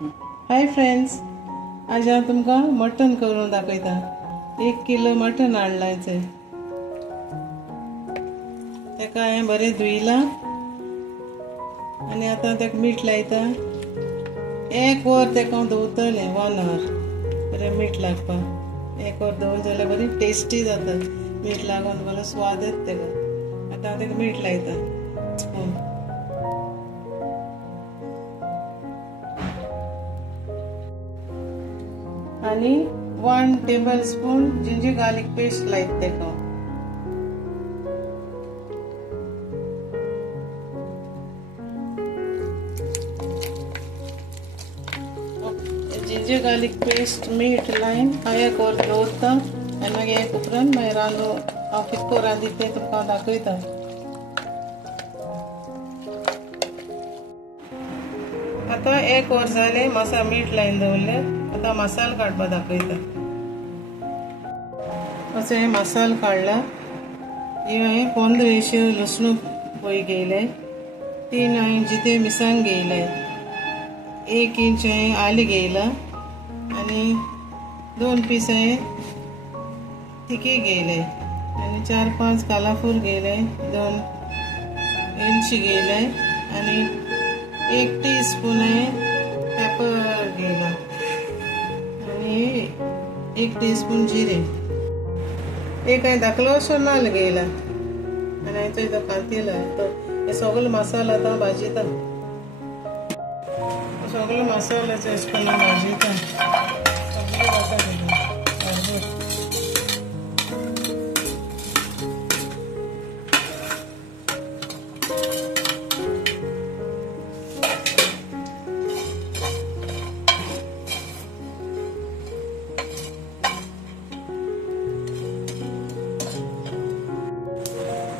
Hi friends, आज हांव तुमकां मटन करून दाखयता। 1 किलो मटन हाडलायचें, तेका हांवें बरें धुयलां आनी आतां तेका मीठ लायता। 1 वर तेका दवरतलें, 1 hour बरें मीठ लागपाक। 1 वर दवरलें जाल्यार बरी टेस्टी जाता, मीठ लागून बरो स्वाद येता तेका। आतां हांव तेका मीठ लायता स्पून। आनी 1 tablespoon जिंजर गार्लिक पेस्ट लायता तेका। जिंजर गार्लिक पेस्ट मीठ लायन हांव 1 वर दवरता आनी मागीर 1 उपरांत मागीर हांव कितको रांदीत तें तुमकां दाखयता। आतां 1 वर जालें, मीठ लायन दवरलें। आतां मसालो काडपाक दाखयता। असो हे मसालो काडला। ही हांवें 15 अशे लसणू पोय घेयले, 3 हांवें जिते मिरसांग घेयले, 1 इंच हांवें आलें घेयला आनी 2 पीस हांवें तिकी घेयले आनी 4-5 कालाफूर घेयले, 2 इंच घेयले आनी 1 टीस्पून हांवें पेपर घेयला आनी 1 टीस्पून जिरे, 1 हांवें धाकलो असो नाल्ल घेयला आनी हांवें तो कांतिला। हे सगळो मसालो आतां भाजयता। सगळो मसालो अशें करून भाजयता। सगळें जाता तेजें सारकें।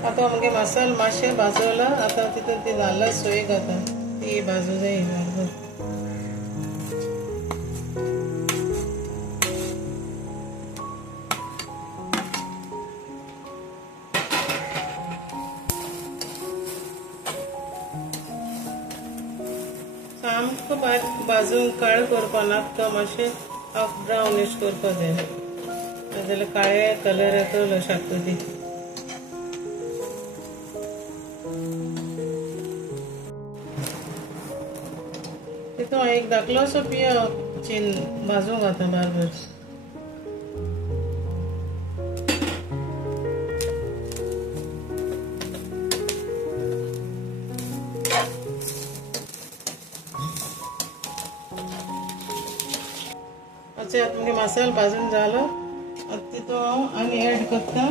आतां मगे मसालो मातशें भाजला। आतां तितून ती नाल्ला सोय घालता, ती भाजूं जाय सारको। सामको भाजून काळें करपा नाका, मातशें हाफ ब्रावनीश करपा जाय, नाजाल्यार काळे कलर येतलो शाकोती। तितून एक धाकलोसो पियो चीन भाजूंक घालता बारबर। अशें आतां मगे मसालो भाजून जालो। तितून हांव आनी एड करता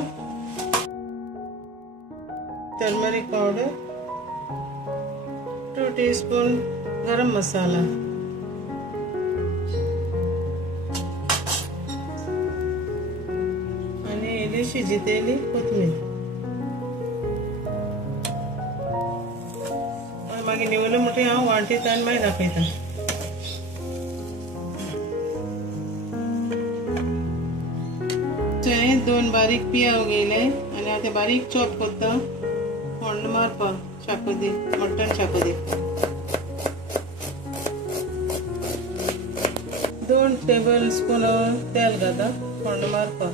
टर्मरीक पावडर, 2 टीस्पून गरम मसाला आनी इल्लीशी जितेली कोथमीर। मागीर निवलें म्हणटकीर हांव वांटयता आनी मागीर दाखयता। हांवें 2 बारीक पियाव घेयले आनी हांव ते बारीक चॉप करता फोण्ण मारपाक शाकोती, मटन शाकोती। 2 टेबलस्पून तेल घालता फोण्ण मारपाक।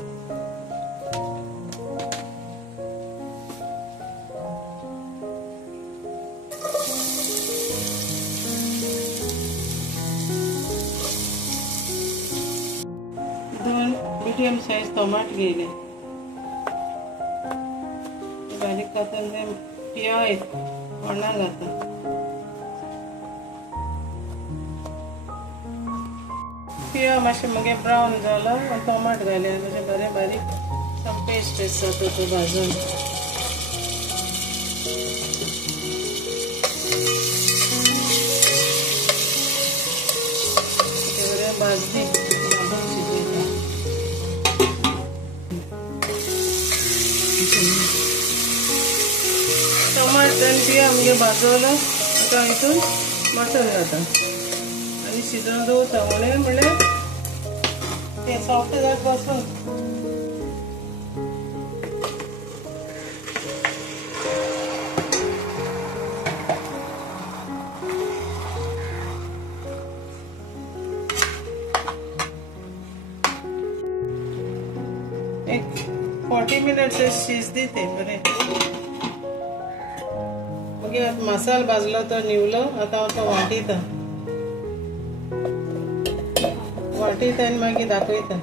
मीडियम साइज टमाट घेयले, बारीक कातून ते पिया फोण्णां घालता। पिया मातशें मगे ब्रावन जालो, टमाट घाले मातशें बरें बारीक पेस्ट आसता तो भाजून। बरें भाजली टमाट आनी पिया मगे भाजलो। आतां हितून मटन घालता आनी शिजोवन दवरता। म्हणल्यार तें सॉफ्ट जाता पासून। मिनिट्स शिजदी ते बरें. मागीर आतां मसालो भाजलो तो निवलो. आतां हांव तो वांटयता आनी मागीर दाखयता.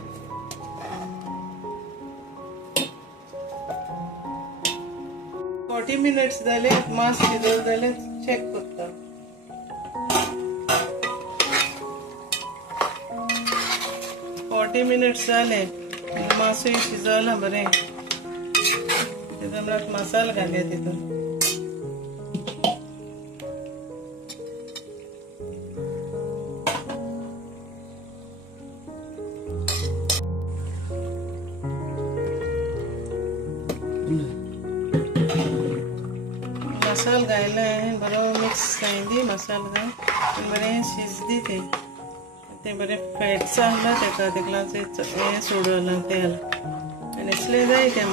मिनिट्स जाले. मास शिजलो जाल्यार चेक करता. मिनिट्स जाले. मासूय शिजला बरें. तितून मसालो घालया. तितून मसालो घायलें बरो मिक्स जायंदी. मसालो घाल बरें शिजदी ते बरें फॅट्स आहला तेका लागून हें सोडलां तेल. आनी इसलें जाय तें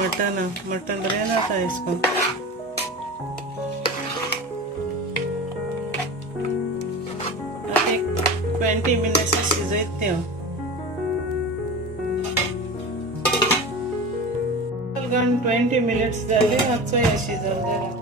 मटन बरें जाता अशें करून. आतां एक 20 मिनिट्स शिजयत तें. 20 मिनिट्स जाले. आजचो हें शिजल जालें.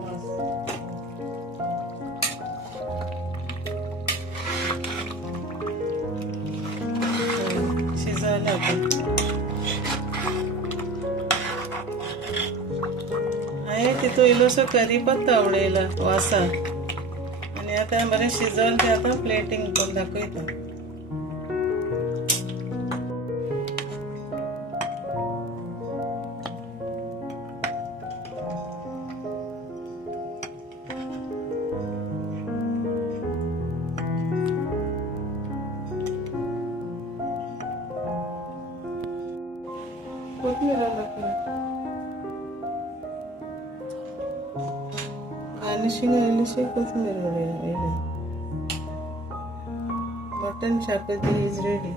हांवें तितून इल्लोसो करीपत्ता उडयला वासा. आनी आतां बरें शिजल तें आतां प्लेटींग करून दाखयता. कोथमीर गार्निशिंग इल्लीशी कोथमीर घालया. Mutton xacuti is ready.